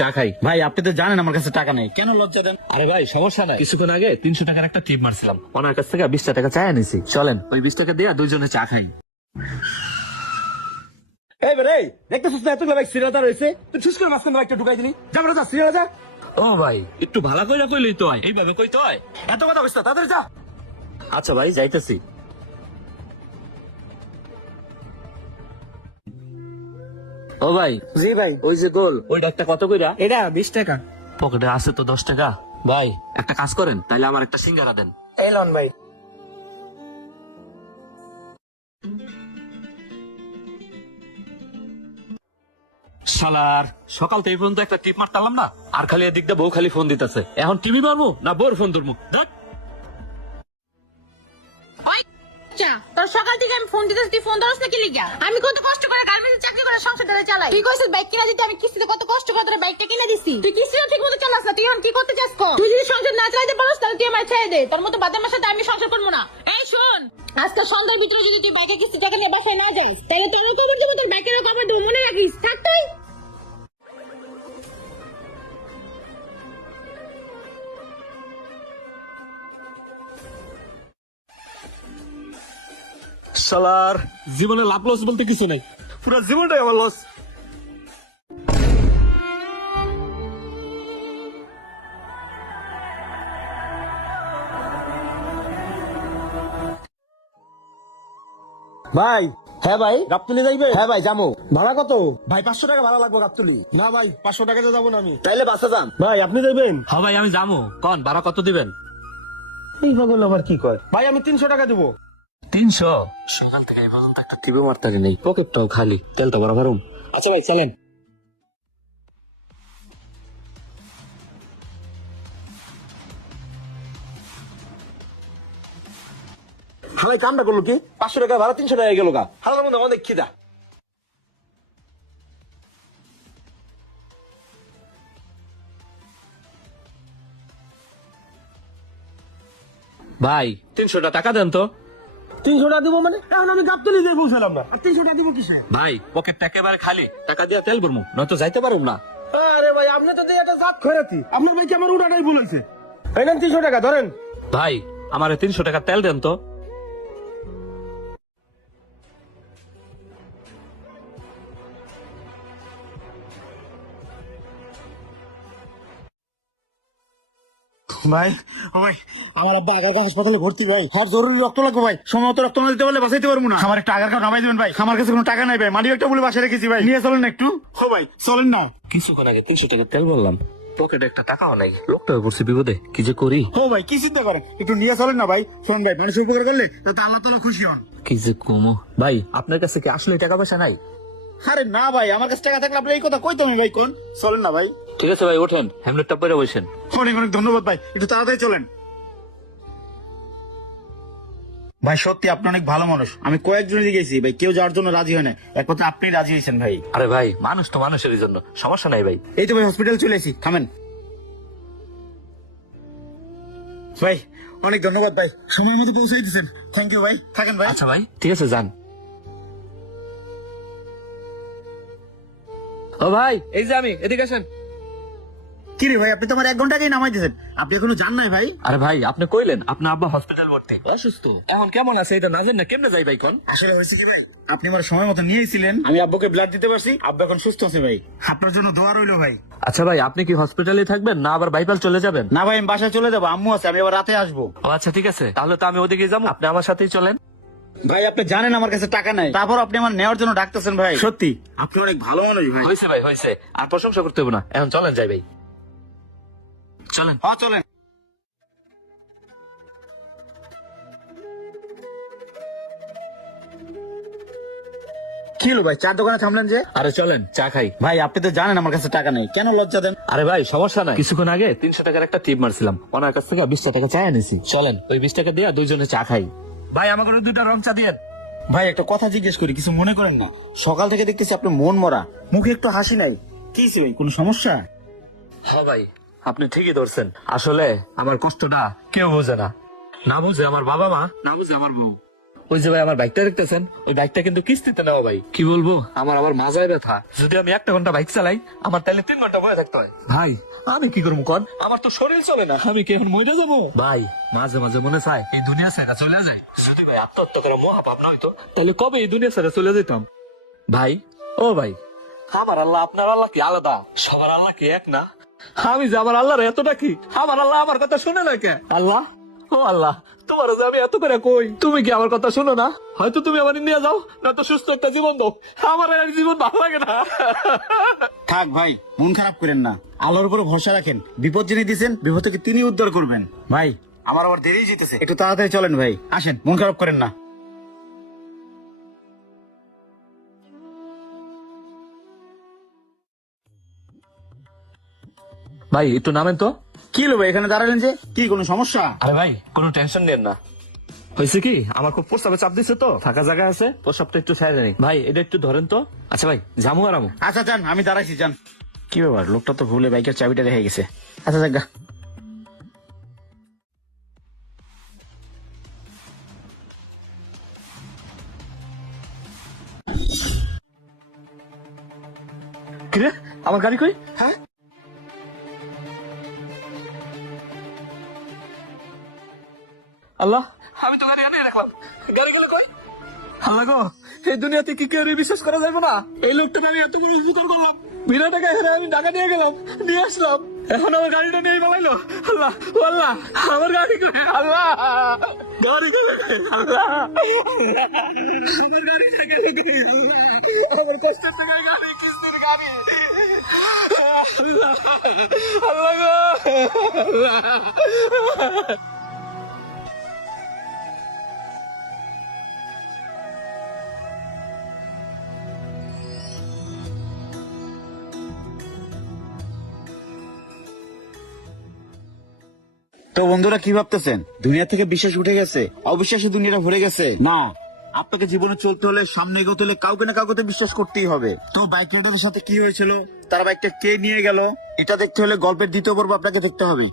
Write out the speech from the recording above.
চা খাই। ভাই আপনি তো জানেন আমার কাছে টাকা নেই, কেন লজ্জা দেন? আরে ভাই সমস্যা নাই, কিছুক্ষণ আগে 300 টাকার একটা টিপ মারছিলাম, ওনার কাছ থেকে 20 টাকা চাই আনিছি। চলেন ওই 20 টাকা দিয়ে দুইজনে চা খাই। এই বেরে দেখতেছিস না এতগুলো বাইক সিরিয়ালটা রয়েছে, তুই ঠিক করে মাঝখানে বাইকটা ঢুকাই দিলি। যা বেরো, যা সিরিয়ালে যা। ও ভাই একটু ভালো কইরা কইলেই তো হয়, এইভাবে কই তো হয়? এত কথা বলছিস না, তাড়াতাড়ি যা। আচ্ছা ভাই যাইতেছি। ও ভাই, জি ভাই। ওই যে গোল ওইটা একটা কত কইরা? এটা 20 টাকা। পকেটে আছে তো 10 টাকা। ভাই একটা কাজ করেন, তাইলে আমার একটা সিঙ্গারা দেন। এই লন ভাই। শালার সকাল থেকে পর্যন্ত একটা টিপ মারতাম না, আর খালি এদিক দিয়ে বউ খালি ফোন দিতেছে। এখন টিভি মারবো না বউর ফোন ধরবো? দেখ ওই চা, তোর সকাল থেকে আমি ফোন দিতেছি, তুই ফোন ধরস না কি লিগা? আমি কত কষ্ট করে গার্মেন্টসে চাকরি করে সংসারটা চালাই। তুই কইছিস বাইক কিনা দিতে, আমি কিস্তিতে কত কষ্ট করে তোর বাইকটা কিনে দিছি। তুই কিস্তিটা ঠিক মতো চালাস না, তুই এখন কি করতে চাস কর? তুই যদি সংসার না চালাতে পারস তাহলে তুই আমায় ছেড়ে দে, তোর মতো বাদামের সাথে আমি সংসার করবো না। এই শোন, আজকে সন্ধ্যার ভিতরে যদি তুই বাইকের কিস্তি টাকা নিয়ে বাসায় না যাস, তাহলে তোরও খবর দেবো, তোর বাইকেরও খবর দেবো, মনে রাখিস। থাক তুই। শালার জীবনে লাভ লস বলতে কিছু নাই, পুরো জীবনটাই আমার লস। ভাই। হ্যাঁ ভাই, গাবতলি যাইবে? হ্যাঁ ভাই যাবো। ভাড়া কত? ভাই 500 টাকা ভাড়া লাগবে গাবতলি। না ভাই 500 টাকাতে যাবো না আমি। তাইলে বাসে যান। ভাই আপনি দেবেন? হ্যাঁ ভাই আমি যাবো, কন ভাড়া কত দিবেন? এই পাগল আবার কি কয়? ভাই আমি 300 টাকা দেবো। 300? সকাল থেকে এই পর্যন্ত একটা টিভি মারতারি নেই, পকেটটাও খালি, তেলটা বড় ভরুম। আচ্ছা ভাই চলেন। হালাই কামটা করলো কি? 500 টাকা ভাড়া 300 টাকা গেল গা। হালার মধ্যে আমাদের খিদা। ভাই 300 টাকা দেন তো। 300 টাকা দেবো মানে? এখন আমি গাবতলি যাই পৌঁছালাম না, আর 300 টাকা দেবো কিসে? ভাই পকেটটা একেবারে খালি, টাকা দিয়ে তেল ভরমু, নয়তো যাইতে পারুম না। আরে ভাই আপনি তো দিয়ে একটা জাত খয়রাতি। আপনার ভাইকে আমার উড়াটাই ভুল হয়েছে। এই নেন 300 টাকা ধরেন। ভাই আমার 300 টাকা তেল দেন তো। ভাই, ও ভাই, আমার আব্বা আগারগা হাসপাতালে ভর্তি ভাই। হর জরুরি রক্ত লাগবে ভাই। সময় মতো রক্ত না দিতে পারলে বাঁচাইতে পারবো না। আমার একটা আগারগা নামাই দেবেন ভাই। আমার কাছে কোনো টাকা নাই ভাই, মানি একটা বলে বাসায় রেখেছি ভাই। নিয়ে চলেন না একটু। ও ভাই চলেন না। কিছুক্ষণ আগে 300 টাকা তেল বললাম, পকেটে একটা টাকাও নাই, লোকটা পড়ছে বিপদে, কি যে করি। ও ভাই কি চিন্তা করেন, একটু নিয়ে চলেন না ভাই। শোন ভাই, মানুষ উপকার করলে তাতে আল্লাহ তাআলা খুশি হন। কি যে কমো। ভাই আপনার কাছে কি আসলে টাকা পয়সা নাই? আরে না ভাই, আমার কাছে টাকা থাকলে আপনি এই কথা কইতো আমি ভাই। কোন চলেন না ভাই। ঠিক আছে ভাই ওঠেন, হেমলেটটা পরে বসেন। অনেক অনেক ধন্যবাদ ভাই, একটু তাড়াতাড়ি চলেন। ভাই সত্যি আপনি অনেক ভালো মানুষ। আমি কয়েকজনের গেছি ভাই, কেউ যাওয়ার জন্য রাজি হয় না, এক কথা আপনি রাজি হয়েছেন ভাই। আরে ভাই মানুষ তো মানুষেরই জন্য, সমস্যা নাই ভাই। এই তো ভাই হসপিটাল চলে এসেছি, থামেন। ভাই অনেক ধন্যবাদ ভাই, সময় মতো পৌঁছাই দিচ্ছেন। থ্যাংক ইউ ভাই, থাকেন ভাই। আচ্ছা ভাই ঠিক আছে যান। ও ভাই এই যে আমি, এদিকে আসেন। কি রে ভাই, আপনি তো আমার 1 ঘন্টা আগেই নামাই দিয়েছেন, আপনি এখনো যান নাই ভাই? আরে ভাই আপনি কইলেন আপনার আব্বা হসপিটাল ভর্তি, অসুস্থ, এখন কেমন আছে এটা না জানেন না, কেমনে যাই ভাই কোন? আসলে হয়েছে কি ভাই, আপনি আমার সময় মতো নিয়েছিলেন, আমি আব্বুকে ব্লাড দিতে পারছি, আব্বু এখন সুস্থ আছে ভাই। আপনার জন্য দোয়া রইলো ভাই। আচ্ছা ভাই আপনি কি হসপিটালে থাকবেন না আবার বাইপাল চলে যাবেন? না ভাই আমি বাসায় চলে যাবো, আম্মু আছে, আমি আবার রাতে আসবো। ও আচ্ছা ঠিক আছে, তাহলে তো আমি ওদিকে যাবো, আপনি আমার সাথেই চলেন। ভাই আপনি জানেন আমার কাছে টাকা নাই, তারপর আপনি আমার নেওয়ার জন্য ডাকতেছেন ভাই। সত্যি আপনি অনেক ভালো মানুষ ভাই। হয়েছে ভাই হয়েছে, আর প্রশংসা করতে হবে না, এখন চলেন যাই ভাই, চলেন। হ্যাঁ চলেন। কি হলো ভাই, চার দোকানে থামলেন যে? আরে চলেন চা খাই। ভাই আপনি তো জানেন আমার কাছে টাকা নেই, কেন লজ্জা দেন? আরে ভাই সমস্যা নাই, কিছুক্ষণ আগে 300 টাকার একটা টিপ মারছিলাম, ওনার কাছ থেকে 20 টাকা চাই আনিছি। চলেন ওই 20 টাকা দিয়ে দুইজনে চা খাই। ভাই আমাকে 2টা রং চা দিয়েন। ভাই একটা কথা জিজ্ঞেস করি, কিছু মনে করেন না? সকাল থেকে দেখতেছি আপনি মন মরা, মুখে একটু হাসি নাই, কি হইছে ভাই, কোনো সমস্যা? হ্যাঁ ভাই আপনি ঠিকই ধরছেন, আসলে আমার কষ্টটা কেউ বোঝে না, না বুঝে আমার বাবা মা, না বুঝে আমার বউ। ওই যে ভাই আমার বাইকটা দেখতেছেন, ওই বাইকটা কিন্তু কিস্তিতে নেওয়া ভাই। কি বলবো, আমার আবার মাজায় ব্যথা। যদি আমি 1 ঘন্টা বাইক চালাই, আমার তাহলে 3 ঘন্টা বয়ে থাকতে হয়। ভাই আমি কি করবো কন, আমার তো শরীর চলে না, আমি কি এখন মরে যাবো? ভাই মাঝে মাঝে মনে চায় এই দুনিয়া ছেড়ে চলে যায়। যদি ভাই আত্মহত্যা করা মহাপাপ না হইতো, তাহলে কবে এই দুনিয়া ছেড়ে চলে যেতাম। ভাই ও ভাই, আমার আল্লাহ আপনার আল্লাহ কি আলাদা? সবার আল্লাহ কি এক না? আমি যে আমার আল্লাহর এতটা কি, আমার আল্লাহ আমার কথা শুনে না কে? আল্লাহ ও আল্লাহ, তোমার যে আমি এত করে কই, তুমি কি আমার কথা শুনো না? হয়তো তুমি আমার নিয়ে যাও, না তো সুস্থ একটা জীবন দাও, আমার আর জীবন ভালো লাগে না। থাক ভাই, মন খারাপ করেন না, আল্লাহর উপর ভরসা রাখেন। বিপদ যিনি দিয়েছেন, বিপদ থেকে তিনি উদ্ধার করবেন। ভাই আমার আবার দেরি যেতেছে, একটু তাড়াতাড়ি চলেন ভাই। আসেন, মন খারাপ করেন না। ভাই একটু নামেন তো। কি হলো ভাই, এখানে দাঁড়ালেন যে? কি কোনো সমস্যা? আরে ভাই কোনো টেনশন নেন না। হয়েছে কি, আমার খুব প্রস্তাবে চাপ দিচ্ছে তো, ফাঁকা জায়গা আছে, প্রস্তাবটা একটু সাইডে নেই। ভাই এটা একটু ধরেন তো। আচ্ছা ভাই জামু আর আমু। আচ্ছা যান, আমি দাঁড়াইছি, যান। কি ব্যাপার, লোকটা তো ভুলে বাইকের চাবিটা রেখে গেছে। আচ্ছা জায়গা। কিরে আমার গাড়ি কই? হ্যাঁ আল্লাহ, আমি তো গাড়ি আনিয়ে রাখলাম, গাড়ি গেলে কই? আল্লাহ গো, এই দুনিয়াতে কি কেউ বিশ্বাস করা যাবে না? এই লোকটা আমি এত বড় উপকার করলাম, বিনা টাকা হেরে আমি ঢাকা নিয়ে গেলাম, নিয়ে আসলাম, এখন আমার গাড়িটা নিয়ে পালাইলো। আল্লাহ ও আল্লাহ, আমার গাড়ি কই? আল্লাহ গাড়ি গেলে আল্লাহ, আমার গাড়িটা গেলে কই? আল্লাহ আমার কষ্টের থেকে গাড়ি, কিস্তির গাড়ি। আল্লাহ আল্লাহ গো আল্লাহ। তো বন্ধুরা কি ভাবতেছেন, দুনিয়া থেকে বিশ্বাস উঠে গেছে, অবিশ্বাসে দুনিয়াটা ভরে গেছে? না, আপনাকে জীবনে চলতে হলে, সামনে এগোতে হলে কাউকে না কাউকে তো বিশ্বাস করতেই হবে। তো বাইক রাইডারের সাথে কি হয়েছিল, তার বাইকটা কে নিয়ে গেল, এটা দেখতে হলে গল্পের দ্বিতীয় পর্ব আপনাকে দেখতে হবে।